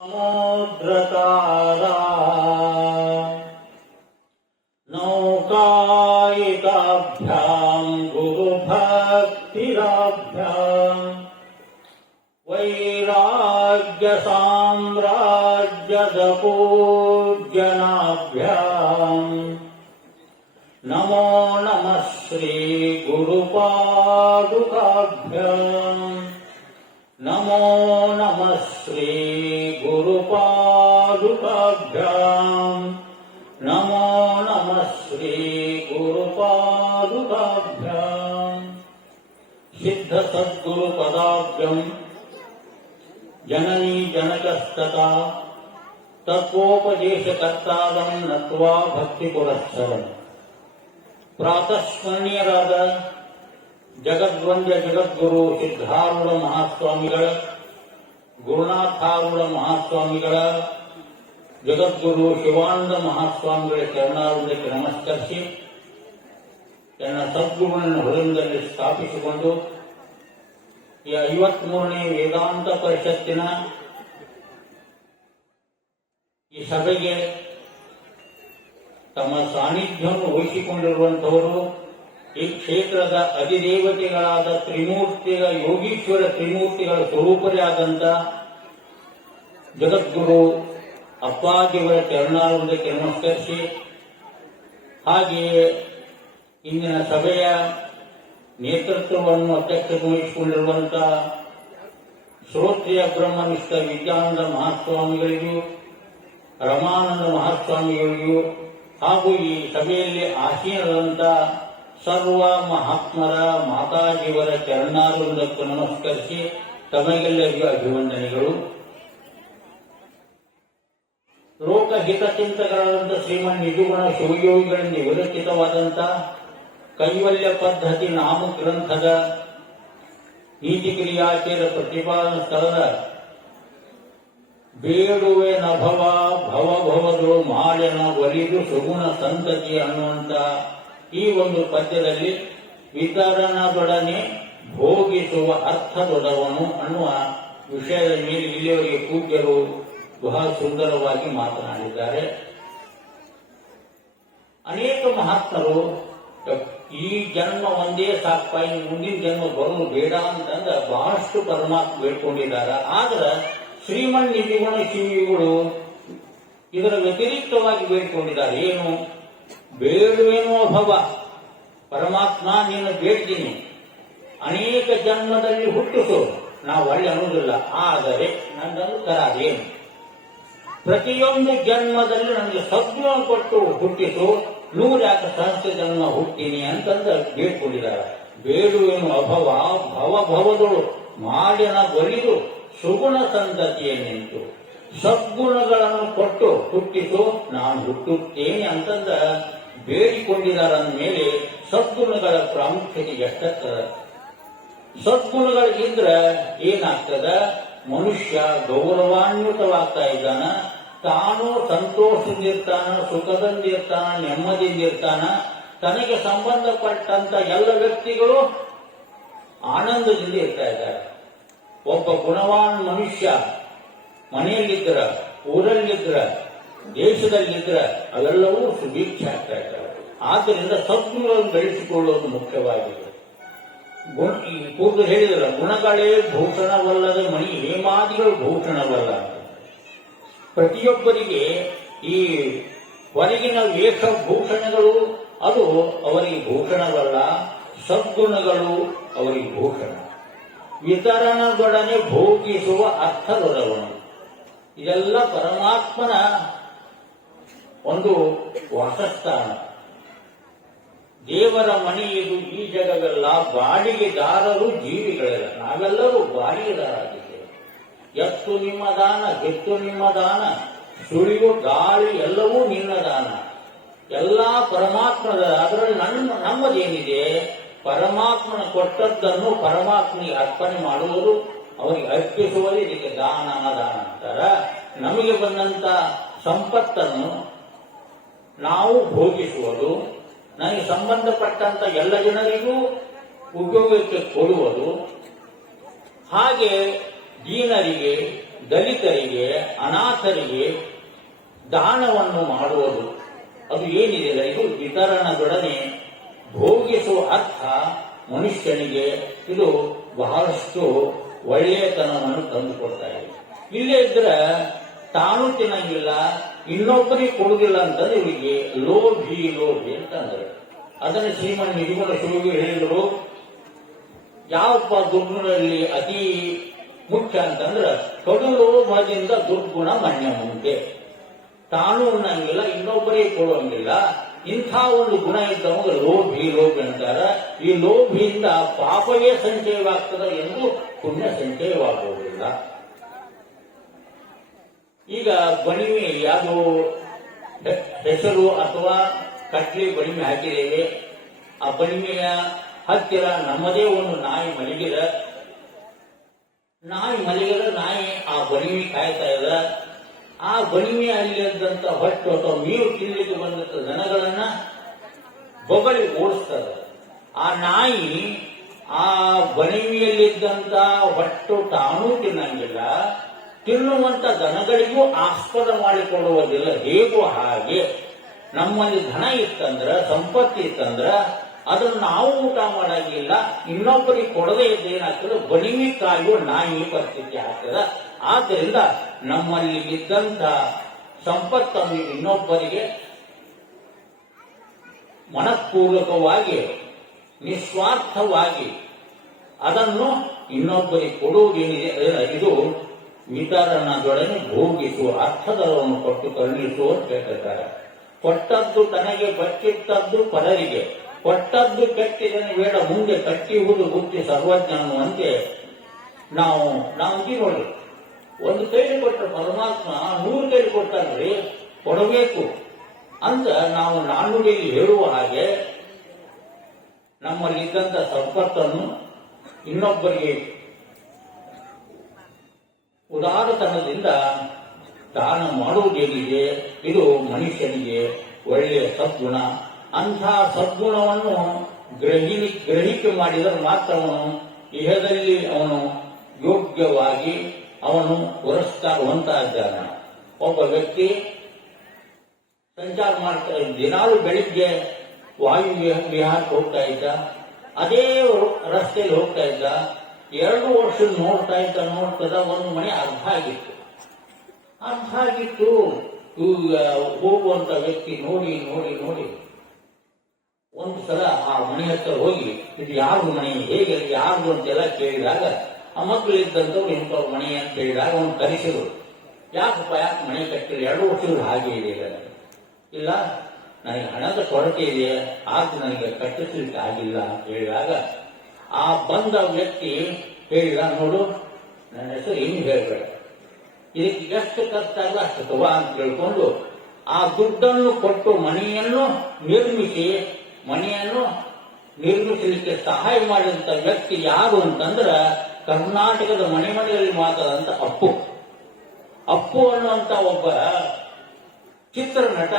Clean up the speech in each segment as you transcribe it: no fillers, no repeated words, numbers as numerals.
ಸಮುದ್ರತಾರಾ ನೌಕಾಯಿತಾಭ್ಯಾಂ ಗುರುಭಕ್ತಿರಾಭ್ಯಾಂ ವೈರಾಗ್ಯ ಸಾಮ್ರಾಜ್ಯದ ಪೂಜ್ಯನಾಭ್ಯಾಂ ನಮೋ ನಮಃ ಶ್ರೀ ಗುರುಪಾದುಕಾಭ್ಯಾಂ ನಮೋ ನಮಃ ಶ್ರೀ ಗುರುಪಾದುಕಾಭ್ಯಾಂ ನಮೋ ನಮಃ ಶ್ರೀ ಗುರುಪಾದುಕಾಭ್ಯಾಂ ಸಿದ್ಧ ಸದ್ಗುರು ಪದಾಭ್ಯಂ ಜನನೀ ಜನಕಸ್ತತಾ ತತ್ವೋಪದೇಶಕರ್ತಾರಂ ನತ್ವಾ ಭಕ್ತಿ ಪುರಸ್ಸರಂ ಪ್ರಾತಸ್ಮರಣೀಯರಾದ ಜಗದ್ವಂದ್ಯ ಜಗದ್ಗುರು ಸಿದ್ಧಾರೂಢ ಮಹಾಸ್ವಾಮಿಗಳ, ಗುರುನಾಥಾರೂಢ ಮಹಾಸ್ವಾಮಿಗಳ, ಜಗದ್ಗುರು ಶಿವಾನಂದ ಮಹಾಸ್ವಾಮಿಗಳ ಚರಣಾರವಿಂದಕ್ಕೆ ನಮಸ್ಕರಿಸಿ ತನ್ನ ಸದ್ಗುರುವಿನ ಹೃದಯದಲ್ಲಿ ಸ್ಥಾಪಿಸಿಕೊಂಡು ಈ 53ನೇ ವೇದಾಂತ ಪರಿಷತ್ತಿನ ಈ ಸಭೆಗೆ ತಮ್ಮ ಸಾನ್ನಿಧ್ಯವನ್ನು ವಹಿಸಿಕೊಂಡಿರುವಂತವರು ಈ ಕ್ಷೇತ್ರದ ಅಧಿದೇವತೆಗಳಾದ ತ್ರಿಮೂರ್ತಿಗಳ ಯೋಗೀಶ್ವರ ತ್ರಿಮೂರ್ತಿಗಳ ಸ್ವರೂಪರೇ ಆದಂತ ಜಗದ್ಗುರು ಅಪ್ಪಾಜಿಯವರ ಚರಣಾರವಿಂದಕ್ಕೆ ನಮಸ್ಕರಿಸಿ, ಹಾಗೆಯೇ ಇಂದಿನ ಸಭೆಯ ನೇತೃತ್ವವನ್ನು ಅಧ್ಯಕ್ಷತೆ ವಹಿಸಿಕೊಂಡಿರುವಂತಹ ಶ್ರೋತ್ರಿಯ ಬ್ರಹ್ಮನಿಷ್ಠ ವಿದ್ಯಾನಂದ ಮಹಾಸ್ವಾಮಿಗಳಿಗೂ, ರಮಾನಂದ ಮಹಾಸ್ವಾಮಿಗಳಿಗೂ ಹಾಗೂ ಈ ಸಭೆಯಲ್ಲಿ ಆಸೀನರಾದಂಥ ಸರ್ವ ಮಹಾತ್ಮರ ಮಾತಾಜಿಯವರ ಚರಣಾರವಿಂದಕ್ಕೂ ನಮಸ್ಕರಿಸಿ ತಮಗೆಲ್ಲರಿಗೂ ಅಭಿವಂದನೆಗಳು. ಲೋಕಹಿತ ಚಿಂತಕರಾದಂಥ ಶ್ರೀಮನ್ ನಿಜಗುಣ ಶಿವಯೋಗಿಗಳಿಂದ ವಿರಚಿತವಾದಂಥ ಕೈವಲ್ಯ ಪದ್ಧತಿ ನಾಮ ಗ್ರಂಥದ ನೀತಿ ಕ್ರಿಯಾಚರ ಪ್ರತಿಪಾದನಾ ಸ್ಥಳದ ಬೇಡುವೆ ನಭವ ಭವಭವದು ಮಾಲಿನ ಒಲಿದು ಸುಗುಣ ಸಂತತಿ ಅನ್ನುವಂತ ಈ ಒಂದು ಪದ್ಯದಲ್ಲಿ ವಿತರಣದೊಡನೆ ಭೋಗಿಸುವ ಅರ್ಥದೊಡವನು ಅನ್ನುವ ವಿಷಯದ ಮೇಲೆ ಇಲ್ಲಿಯವರೆಗೆ ಪೂಜ್ಯರು ಬಹಳ ಸುಂದರವಾಗಿ ಮಾತನಾಡಿದ್ದಾರೆ. ಅನೇಕ ಮಹಾತ್ಮರು ಈ ಜನ್ಮ ಒಂದೇ ಸಾಕಪ್ಪ, ಇನ್ನು ಮುಂದಿನ ಜನ್ಮ ಬರೋದು ಬೇಡ ಅಂತಂದ ಬಹಳಷ್ಟು ಪರಮಾತ್ಮ ಬೇಡ್ಕೊಂಡಿದ್ದಾರೆ. ಆದ್ರೆ ಶ್ರೀಮನ್ ನಿಜಗುಣ ಶಿವಿಗಳು ಇದರ ವ್ಯತಿರಿಕ್ತವಾಗಿ ಬೇಡ್ಕೊಂಡಿದ್ದಾರೆ. ಏನು? ಬೇಡುವೇನೋ ಭವ, ಪರಮಾತ್ಮ ನೀನು ಬೇಡ್ತೀನಿ, ಅನೇಕ ಜನ್ಮದಲ್ಲಿ ಹುಟ್ಟಿಸು, ನಾವು ಒಳ್ಳೆ ಅನ್ನೋದಿಲ್ಲ, ಆದರೆ ನನ್ನನ್ನು ತರಾದೇನು, ಪ್ರತಿಯೊಂದು ಜನ್ಮದಲ್ಲಿ ನನಗೆ ಸದ್ಗುಣ ಕೊಟ್ಟು ಹುಟ್ಟಿಸು, 100 ಸಹಸ್ರ ಜನ್ಮ ಹುಟ್ಟಿನಿ ಅಂತಂದ ಬೇಡ್ಕೊಂಡಿದ್ದಾರೆ. ಬೇಡುವೇನು ಅಭವ ಭವಭವದಳು ಮಾಡಿನ ಒಲಿದು ಸುಗುಣ ಸಂತತಿಯೇ ನಿಂತು ಸದ್ಗುಣಗಳನ್ನು ಕೊಟ್ಟು ಹುಟ್ಟಿಸು, ನಾನು ಹುಟ್ಟುತ್ತೇನೆ ಅಂತಂದ ಬೇಡಿಕೊಂಡಿದ್ದಾರೆ. ಅಂದಮೇಲೆ ಸದ್ಗುಣಗಳ ಪ್ರಾಮುಖ್ಯತೆ ಎಷ್ಟಾಗ್ತದ? ಸದ್ಗುಣಗಳಿದ್ರೆ ಏನಾಗ್ತದ? ಮನುಷ್ಯ ಗೌರವಾನ್ವಿತವಾಗ್ತಾ ಇದ್ದಾನ, ತಾನು ಸಂತೋಷದಿಂದಿರ್ತಾನ, ಸುಖದಿಂದಿರ್ತಾನ, ನೆಮ್ಮದಿಯಿಂದಿರ್ತಾನ, ತನಗೆ ಸಂಬಂಧಪಟ್ಟಂತ ಎಲ್ಲ ವ್ಯಕ್ತಿಗಳು ಆನಂದದಿಂದ ಇರ್ತಾ ಇದ್ದಾರೆ. ಒಬ್ಬ ಗುಣವಾನ್ ಮನುಷ್ಯ ಮನೆಯಲ್ಲಿದ್ರ, ಊರಲ್ಲಿದ್ರ, ದೇಶದಲ್ಲಿದ್ರ ಅವೆಲ್ಲವೂ ಸುಭೀಕ್ಷೆ ಆಗ್ತಾ ಇದ್ದಾರೆ. ಆದ್ದರಿಂದ ಸದ್ಗುಣಗಳನ್ನು ಬೆಳೆಸಿಕೊಳ್ಳುವುದು ಮುಖ್ಯವಾಗಿದೆ. ಈ ಪೂರ್ವ ಹೇಳಿದಲ್ಲ, ಗುಣಗಳೇ ಭೂಷಣವಲ್ಲದ ಮಣಿ ಹೇಮಾದಿಗಳು ಭೂಷಣವಲ್ಲ. ಪ್ರತಿಯೊಬ್ಬರಿಗೆ ಈ ಹೊರಗಿನ ವೇಷಭೂಷಣಗಳು ಅದು ಅವರಿಗೆ ಭೂಷಣವಲ್ಲ, ಸದ್ಗುಣಗಳು ಅವರಿಗೆ ಭೂಷಣ. ವಿತರಣದೊಡನೆ ಭೋಗಿಸುವ ಅರ್ಥದೊಡವನು. ಇದೆಲ್ಲ ಪರಮಾತ್ಮನ ಒಂದು ವಾಸಸ್ಥಾನ. ದೇವರ ಮನೆ ಇದು. ಈ ಜಗವೆಲ್ಲ ಬಾಡಿಗೆದಾರರು ಜೀವಿಗಳೆಲ್ಲ, ನಾವೆಲ್ಲರೂ ಬಾಡಿಗೆದಾರರಾಗಿದ್ದೇವೆ. ಎತ್ತು ನಿಮ್ಮ ದಾನ, ಗೆತ್ತು ನಿಮ್ಮ ದಾನ, ಸುಳಿವು ಗಾಳಿ ಎಲ್ಲವೂ ನಿನ್ನ ದಾನ. ಎಲ್ಲ ಪರಮಾತ್ಮದ. ಅದರಲ್ಲಿ ನಮ್ಮದೇನಿದೆ? ಪರಮಾತ್ಮನ ಕೊಟ್ಟದ್ದನ್ನು ಪರಮಾತ್ಮನಿಗೆ ಅರ್ಪಣೆ ಮಾಡುವುದು, ಅವರಿಗೆ ಅರ್ಪಿಸುವುದು. ಇದಕ್ಕೆ ದಾನ ಅಂತಾರ. ನಮಗೆ ಬಂದಂತ ಸಂಪತ್ತನ್ನು ನಾವು ಭೋಗಿಸುವುದು, ನನಗೆ ಸಂಬಂಧಪಟ್ಟಂತ ಎಲ್ಲ ಜನರಿಗೂ ಉಪಯೋಗಕ್ಕೆ ಕೊಡುವುದು, ಹಾಗೆ ದೀನರಿಗೆ ದಲಿತರಿಗೆ, ಅನಾಥರಿಗೆ ದಾನವನ್ನು ಮಾಡುವುದು, ಅದು ಏನಿದೆಯಲ್ಲ ಇದು ವಿತರಣದೊಡನೆ ಭೋಗಿಸುವ ಅರ್ಥ ಮನುಷ್ಯನಿಗೆ ಇದು ಬಹಳಷ್ಟು ಒಳ್ಳೆಯತನವನ್ನು ತಂದುಕೊಡ್ತಾ ಇದೆ. ಇಲ್ಲೇ ಇದ್ರೆ ತಾನು ತಿನ್ನಂಗಿಲ್ಲ, ಇನ್ನೊಬ್ಬರಿಗೆ ಕೊಡುದಿಲ್ಲ ಅಂತಂದ್ರೆ ಇವರಿಗೆ ಲೋಭಿ ಅಂತಂದ್ರೆ ಅದನ್ನು ಶ್ರೀಮನ್ ನಿಜಗುಣ ಶಿವಗಿ ಹೇಳಿದ್ರು. ಯಾವಪ್ಪ ದುರ್ಗುಣದಲ್ಲಿ ಅತಿ ಮುಖ್ಯ ಅಂತಂದ್ರೆ ಕಡು ಲೋಭದಿಂದ ದುರ್ಗುಣ ಮನ್ಯ ಮುಂದೆ. ತಾನು ಉಣ್ಣಂಗಿಲ್ಲ, ಇನ್ನೊಬ್ಬರಿಗೆ ಕೊಡುವಂಗಿಲ್ಲ, ಇಂಥ ಒಂದು ಗುಣ ಇದ್ದವಾಗ ಲೋಭಿ ಅಂತಾರೆ. ಈ ಲೋಭಿಯಿಂದ ಪಾಪವೇ ಸಂಚಯವಾಗ್ತದೆ ಎಂದು ಪುಣ್ಯ ಸಂಚಯವಾಗುವುದಿಲ್ಲ. ಈಗ ಬಣಿಮೆ ಯಾವುದು ಹೆಸರು ಅಥವಾ ಕಟ್ಲಿ ಬಣಿಮೆ ಹಾಕಿದ್ದೇವೆ. ಆ ಬಣಿಮೆಯ ಹತ್ತಿರ ನಮ್ಮದೇ ಒಂದು ನಾಯಿ ಮಲಗಿದೆ. ನಾಯಿ ಆ ಬಣಿಮೆ ಕಾಯ್ತಾ ಇದೆ. ಆ ಬಣಿಮೆ ಅಲ್ಲಿದ್ದಂತ ಹೊಟ್ಟು ಅಥವಾ ಮೀನು ತಿನ್ನಲಿಕ್ಕೆ ಬಂದಂತ ದನಗಳನ್ನ ಬೊಗಳಿ ಓಡಿಸ್ತದೆ. ಆ ನಾಯಿ ಆ ಬಣಿಮೆಯಲ್ಲಿದ್ದಂತ ಹೊಟ್ಟು ತಾನೂ ತಿನ್ನಂಗಿಲ್ಲ, ತಿನ್ನುವಂತ ದನಗಳಿಗೂ ಆಸ್ಪದ ಮಾಡಿಕೊಡುವುದಿಲ್ಲ. ಹೇಗೋ ಹಾಗೆ ನಮ್ಮಲ್ಲಿ ಧನ ಇತ್ತಂದ್ರ, ಸಂಪತ್ತಿ ಇತ್ತಂದ್ರ ಅದನ್ನು ನಾವು ಊಟ ಮಾಡಂಗಿಲ್ಲ, ಇನ್ನೊಬ್ಬರಿಗೆ ಕೊಡದೇ ಇದ್ದೇನಾಗ್ತದೆ, ಬಣಿಮೆ ಕಾಯುವ ನಾಯಿ ಪರಿಸ್ಥಿತಿ ಆಗ್ತದೆ. ಆದ್ದರಿಂದ ನಮ್ಮಲ್ಲಿ ಇದ್ದಂತ ಸಂಪತ್ತನ್ನು ಇನ್ನೊಬ್ಬರಿಗೆ ಮನಃಪೂರ್ವಕವಾಗಿ ನಿಸ್ವಾರ್ಥವಾಗಿ ಅದನ್ನು ಇನ್ನೊಬ್ಬರಿಗೆ ಕೊಡುವುದೇನಿದೆ ಇದು ವಿತರಣದೊಡನೆ ಭೋಗಿಸುವ ಅರ್ಥದವನ್ನು ಕೊಟ್ಟು ಕರುಣಿಸುವ ಹೇಳ್ತಾರೆ. ಕೊಟ್ಟದ್ದು ತನಗೆ ಬಚ್ಚಿಟ್ಟದ್ದು ಪರರಿಗೆ, ಕೊಟ್ಟದ್ದು ಕೆಟ್ಟಿದನೆ ಬೇಡ ಮುಂದೆ ಕಟ್ಟಿಯುವುದು ಬುದ್ಧಿ ಸರ್ವಜ್ಞ ಅನ್ನುವಂತೆ ನಾವು ನೋಡಿ, ಒಂದು ಕೈಲಿ ಕೊಟ್ಟ ಪರಮಾತ್ಮ 100 ಕೈಲಿ ಕೊಡ್ತಾನ್ರಿ, ಕೊಡಬೇಕು ಅಂತ ನಾವು ನಾಣ್ಣುಡಿಯಲ್ಲಿ ಹೇಳುವ ಹಾಗೆ ನಮ್ಮಲ್ಲಿದ್ದಂತ ಸಂಪತ್ತನ್ನು ಇನ್ನೊಬ್ಬರಿಗೆ ಉದಾರತನದಿಂದ ದಾನ ಮಾಡುವುದೇನಿದೆ ಇದು ಮನುಷ್ಯನಿಗೆ ಒಳ್ಳೆಯ ಸದ್ಗುಣ. ಅಂಥ ಸದ್ಗುಣವನ್ನು ಗ್ರಹಿಕೆ ಮಾಡಿದರೆ ಮಾತ್ರ ಅವನು ಇಹದಲ್ಲಿ ಅವನು ಯೋಗ್ಯವಾಗಿ ಅವನು ಪುರಸ್ಕಾರವಂತಾಗಿದ್ದಾನೆ. ಒಬ್ಬ ವ್ಯಕ್ತಿ ಸಂಚಾರ ಮಾಡ್ತಾ ದಿನಾಲು ಬೆಳಿಗ್ಗೆ ವಾಯು ವಿಹಾರಕ್ಕೆ ಹೋಗ್ತಾ ಇದ್ದ, ಅದೇ ರಸ್ತೆಯಲ್ಲಿ ಹೋಗ್ತಾ ಇದ್ದ. 2 ವರ್ಷ ನೋಡ್ತದ ಒಂದು ಮನೆ ಅರ್ಧ ಆಗಿತ್ತು. ಹೋಗುವಂತ ವ್ಯಕ್ತಿ ನೋಡಿ ಒಂದು ಸಲ ಆ ಮನೆ ಹತ್ರ ಹೋಗಿ ಇದು ಯಾರು ಮನೆ, ಹೇಗೆ ಯಾರು ಅಂತೆಲ್ಲ ಕೇಳಿದಾಗ ಆ ಮಕ್ಕಳು ಇದ್ದಂಥವ್ರು ಇಂಥವ್ರ ಮನೆ ಅಂತ ಹೇಳಿದಾಗ ಅವನು ಕರೆಸಿದ್ರು. ಯಾಕೆ ಮನೆ ಕಟ್ಟಿಲ್ಲ, 2 ವರ್ಷಗಳು ಹಾಗೆ ಇದೆ. ಇಲ್ಲ, ನನಗೆ ಹಣದ ಕೊರತೆ ಇದೆ, ಆಗ ನನಗೆ ಕಟ್ಟಿಸ್ಲಿಕ್ಕೆ ಆಗಿಲ್ಲ ಅಂತ ಹೇಳಿದಾಗ ಆ ಬಂದ ವ್ಯಕ್ತಿ ಹೇಳಿದ, ನೋಡು ನನ್ನ ಹೆಸರು ಏನು ಹೇಳಬೇಡ, ಇದಕ್ಕೆ ಎಷ್ಟು ಖರ್ಚಾಗಲ್ಲ ಅಷ್ಟು ತಗೋ ಅಂತ ಕೇಳ್ಕೊಂಡು ಆ ದುಡ್ಡನ್ನು ಕೊಟ್ಟು ಮನೆಯನ್ನು ನಿರ್ಮಿಸಲಿಕ್ಕೆ ಸಹಾಯ ಮಾಡಿದಂತ ವ್ಯಕ್ತಿ ಯಾರು ಅಂತಂದ್ರ ಕರ್ನಾಟಕದ ಮನೆಯಲ್ಲಿ ಮಾತಾದಂತ ಅಪ್ಪು ಅನ್ನುವಂತ ಒಬ್ಬ ಚಿತ್ರನಟ.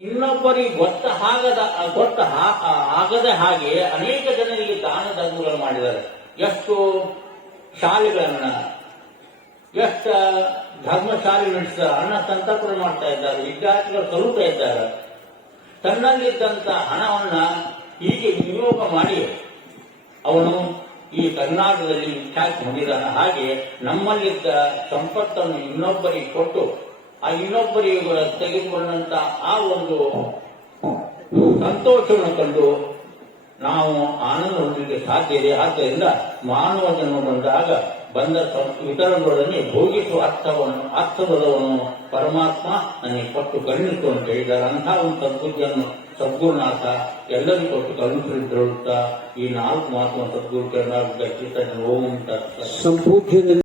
ಇನ್ನೊಬ್ಬರಿಗೆ ಆಗದ ಹಾಗೆ ಅನೇಕ ಜನರಿಗೆ ದಾನ ಧರ್ಮಗಳು ಮಾಡಿದ್ದಾರೆ. ಎಷ್ಟು ಶಾಲೆಗಳನ್ನ, ಎಷ್ಟು ಧರ್ಮಶಾಲೆ ನಡೆಸಿದ, ಅನ್ನ ಸಂತರ್ಪಣೆ ಮಾಡ್ತಾ ಇದ್ದಾರೆ, ವಿದ್ಯಾರ್ಥಿಗಳು ಕಲಿತಾ ಇದ್ದಾರೆ. ತನ್ನಲ್ಲಿದ್ದಂತ ಹಣವನ್ನ ಹೀಗೆ ವಿನಿಯೋಗ ಮಾಡಿ ಅವನು ಈ ಕರ್ನಾಟಕದಲ್ಲಿ ವಿಖ್ಯಾತಿ ಹೊಂದಿದ್ದಾನೆ. ಹಾಗೆ ನಮ್ಮಲ್ಲಿದ್ದ ಸಂಪತ್ತನ್ನು ಇನ್ನೊಬ್ಬರಿಗೆ ಕೊಟ್ಟು ಆ ಇನ್ನೊಬ್ಬರಿಗೆ ತೆಗೆದುಕೊಂಡಂತ ಆ ಒಂದು ಸಂತೋಷವನ್ನು ಕಂಡು ನಾವು ಆನಂದ ಹೊಂದಲಿಕ್ಕೆ ಸಾಧ್ಯ ಇದೆ. ಆದ್ದರಿಂದ ಮಾನವ ಜನ್ಮ ಬಂದಾಗ ಬಂದ ವಿತರಣೆಗಳನ್ನೇ ಭೋಗಿಸುವ ಅರ್ಥದವನು ಪರಮಾತ್ಮ ನನಗೆ ಕೊಟ್ಟು ಕರುಣಿಸು ಅಂತ ಹೇಳಿದ್ದಾರೆ. ಅಂತಹ ಒಂದು ಸದ್ಗುರುನಾಥ ಎಲ್ಲರಿಗೂ ಕೊಟ್ಟು ಕರುಣಿಸಿರುತ್ತಾ ಈ 4 ಮಾತು ಸದ್ಗುರು ಓಂ